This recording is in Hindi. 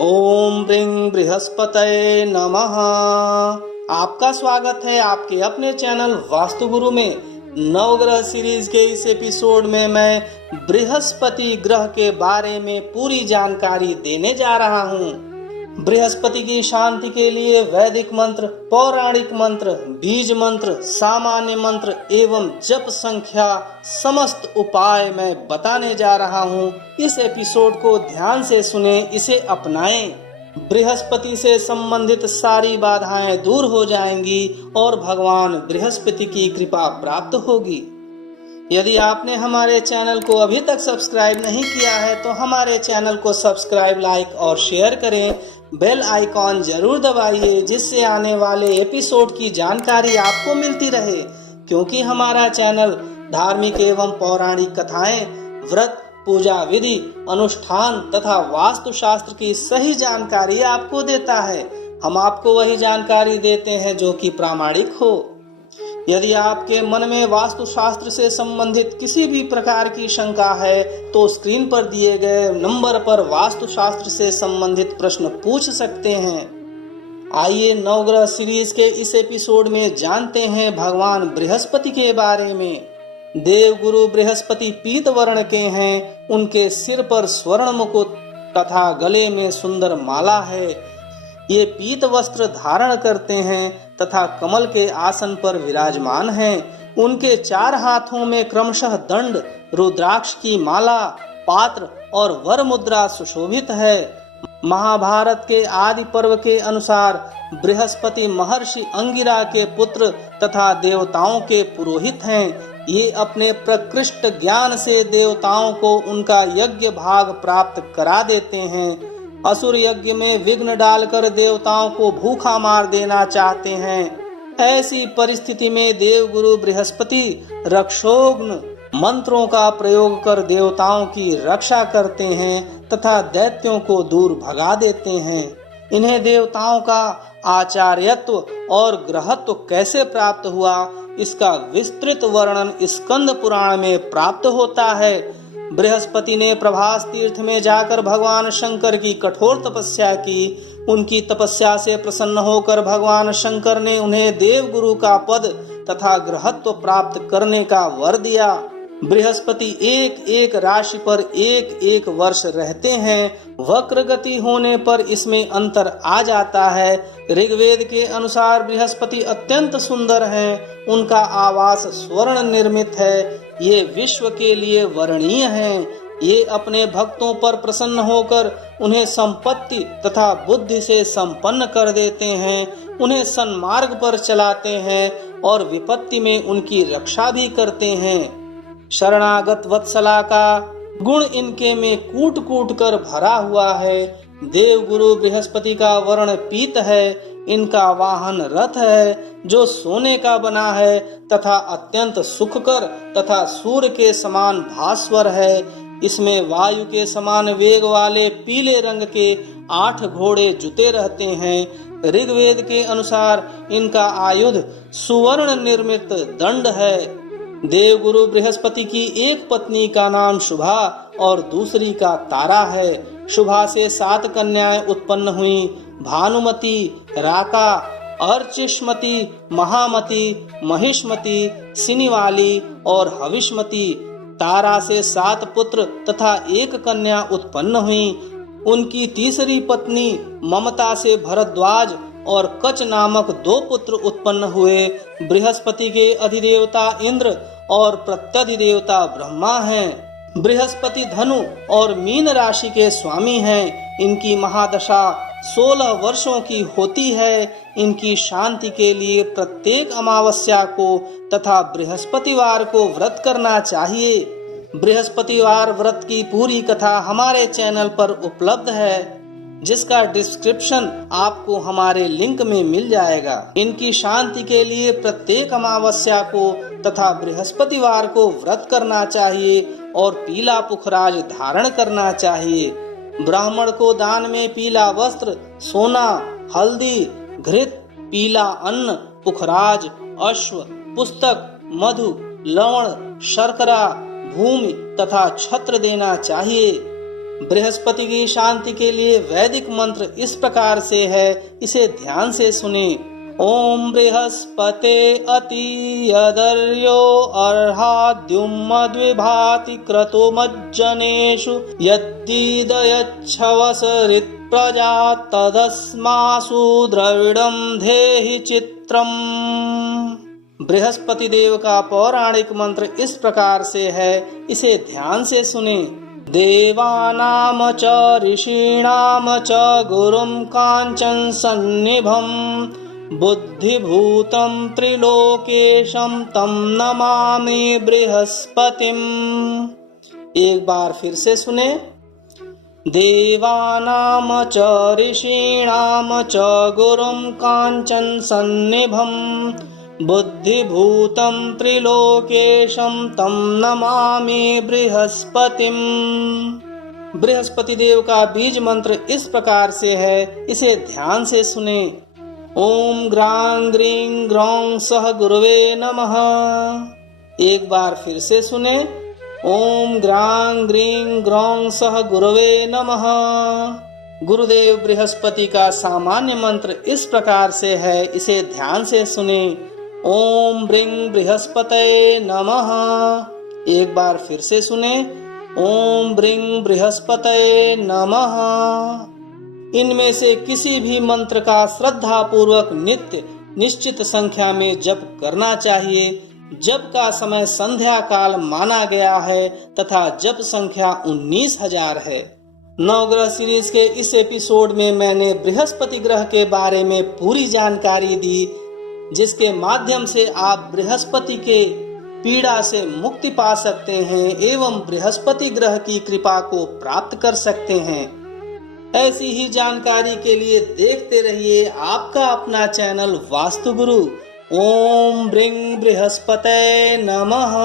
ओम ब्रिंग बृहस्पतये नमः। आपका स्वागत है आपके अपने चैनल वास्तु गुरु में। नवग्रह सीरीज के इस एपिसोड में मैं बृहस्पति ग्रह के बारे में पूरी जानकारी देने जा रहा हूँ। बृहस्पति की शांति के लिए वैदिक मंत्र, पौराणिक मंत्र, बीज मंत्र, सामान्य मंत्र एवं जप संख्या समस्त उपाय मैं बताने जा रहा हूँ। इस एपिसोड को ध्यान से सुने, इसे अपनाएं। बृहस्पति से संबंधित सारी बाधाएं दूर हो जाएंगी और भगवान बृहस्पति की कृपा प्राप्त होगी। यदि आपने हमारे चैनल को अभी तक सब्सक्राइब नहीं किया है तो हमारे चैनल को सब्सक्राइब, लाइक और शेयर करें। बेल आइकॉन जरूर दबाइए जिससे आने वाले एपिसोड की जानकारी आपको मिलती रहे, क्योंकि हमारा चैनल धार्मिक एवं पौराणिक कथाएं, व्रत, पूजा विधि, अनुष्ठान तथा वास्तु शास्त्र की सही जानकारी आपको देता है। हम आपको वही जानकारी देते हैं जो कि प्रामाणिक हो। यदि आपके मन में वास्तु शास्त्र से संबंधित किसी भी प्रकार की शंका है तो स्क्रीन पर दिए गए नंबर पर वास्तु शास्त्र से संबंधित प्रश्न पूछ सकते हैं। आइए नवग्रह सीरीज के इस एपिसोड में जानते हैं भगवान बृहस्पति के बारे में। देवगुरु बृहस्पति पीत वर्ण के हैं। उनके सिर पर स्वर्ण मुकुट तथा गले में सुंदर माला है। ये पीत वस्त्र धारण करते हैं तथा कमल के आसन पर विराजमान हैं। उनके 4 हाथों में क्रमशः दंड, रुद्राक्ष की माला, पात्र और वर मुद्रा सुशोभित है। महाभारत के आदि पर्व के अनुसार बृहस्पति महर्षि अंगिरा के पुत्र तथा देवताओं के पुरोहित हैं। ये अपने प्रकृष्ट ज्ञान से देवताओं को उनका यज्ञ भाग प्राप्त करा देते हैं। असुर यज्ञ में विघ्न डालकर देवताओं को भूखा मार देना चाहते हैं। ऐसी परिस्थिति में देवगुरु बृहस्पति रक्षोघ्न मंत्रों का प्रयोग कर देवताओं की रक्षा करते हैं तथा दैत्यों को दूर भगा देते हैं। इन्हें देवताओं का आचार्यत्व और ग्रहत्व कैसे प्राप्त हुआ, इसका विस्तृत वर्णन स्कंद पुराण में प्राप्त होता है। बृहस्पति ने प्रभास तीर्थ में जाकर भगवान शंकर की कठोर तपस्या की। उनकी तपस्या से प्रसन्न होकर भगवान शंकर ने उन्हें देवगुरु का पद तथा ग्रहत्व प्राप्त करने का वर दिया। बृहस्पति एक एक राशि पर एक एक वर्ष रहते हैं। वक्र गति होने पर इसमें अंतर आ जाता है। ऋग्वेद के अनुसार बृहस्पति अत्यंत सुंदर हैं। उनका आवास स्वर्ण निर्मित है। ये विश्व के लिए वर्णीय हैं। ये अपने भक्तों पर प्रसन्न होकर उन्हें संपत्ति तथा बुद्धि से संपन्न कर देते हैं। उन्हें सन्मार्ग पर चलाते हैं और विपत्ति में उनकी रक्षा भी करते हैं। शरणागत वत्सला का गुण इनके में कूट कूट कर भरा हुआ है। देवगुरु बृहस्पति का वर्ण पीत है। इनका वाहन रथ है जो सोने का बना है तथा अत्यंत सुखकर तथा सूर्य के समान भास्वर है। इसमें वायु के समान वेग वाले पीले रंग के 8 घोड़े जुते रहते हैं। ऋग्वेद के अनुसार इनका आयुध सुवर्ण निर्मित दंड है। देवगुरु बृहस्पति की एक पत्नी का नाम शुभा और दूसरी का तारा है। शुभा से 7 कन्याएं उत्पन्न हुई। भानुमति, राका, अर्चिष्मति, महामति, महिष्मति, सिनिवाली और हविष्मति। तारा से 7 पुत्र तथा 1 कन्या उत्पन्न हुई। उनकी तीसरी पत्नी ममता से भरद्वाज और कच नामक 2 पुत्र उत्पन्न हुए। बृहस्पति के अधिदेवता इंद्र और प्रत्यधिदेवता ब्रह्मा हैं। बृहस्पति धनु और मीन राशि के स्वामी हैं। इनकी महादशा 16 वर्षों की होती है। इनकी शांति के लिए प्रत्येक अमावस्या को तथा बृहस्पतिवार को व्रत करना चाहिए। बृहस्पतिवार व्रत की पूरी कथा हमारे चैनल पर उपलब्ध है, जिसका डिस्क्रिप्शन आपको हमारे लिंक में मिल जाएगा। इनकी शांति के लिए प्रत्येक अमावस्या को तथा बृहस्पतिवार को व्रत करना चाहिए और पीला पुखराज धारण करना चाहिए। ब्राह्मण को दान में पीला वस्त्र, सोना, हल्दी, घृत, पीला अन्न, पुखराज, अश्व, पुस्तक, मधु, लवण, शर्करा, भूमि तथा छत्र देना चाहिए। बृहस्पति की शांति के लिए वैदिक मंत्र इस प्रकार से है, इसे ध्यान से सुने। ओम बृहस्पते अतियदर्यो अर्हाद्युम मद्विभाति क्रतुमज्जनेषु यद्दीदयच्छवसरित् प्रजा तदस्मासु द्रविडं धेहि चित्रम्। बृहस्पति देव का पौराणिक मंत्र इस प्रकार से है, इसे ध्यान से सुने। देवानाम च ऋषीणाम च गुरुं कांचन सन्निभं बुद्धिभूतं त्रिलोकेशं तं नमामि बृहस्पतिम्। एक बार फिर से सुने। देवानाम च ऋषीणाम च गुरुं कांचन सन्निभं बुद्धिभूतं त्रिलोकेशं तं नमामि बृहस्पतिम्। बृहस्पति देव का बीज मंत्र इस प्रकार से है, इसे ध्यान से सुने। ओम ग्रां ग्रीं ग्रौं सह गुरुवे नमः। एक बार फिर से सुने। ओम ग्रां ग्रीं ग्रौं सह गुरुवे नमः। गुरुदेव बृहस्पति का सामान्य मंत्र इस प्रकार से है, इसे ध्यान से सुने। ओम ब्रीं बृहस्पतये नमः। एक बार फिर से सुने। ओम ब्रीं बृहस्पतये नमः। इनमें से किसी भी मंत्र का श्रद्धा पूर्वक नित्य निश्चित संख्या में जप करना चाहिए। जप का समय संध्या काल माना गया है तथा जप संख्या 19,000 है। नवग्रह सीरीज के इस एपिसोड में मैंने बृहस्पति ग्रह के बारे में पूरी जानकारी दी, जिसके माध्यम से आप बृहस्पति के पीड़ा से मुक्ति पा सकते हैं एवं बृहस्पति ग्रह की कृपा को प्राप्त कर सकते हैं। ऐसी ही जानकारी के लिए देखते रहिए आपका अपना चैनल वास्तु गुरु। ओम ब्रीं बृहस्पतये नमः।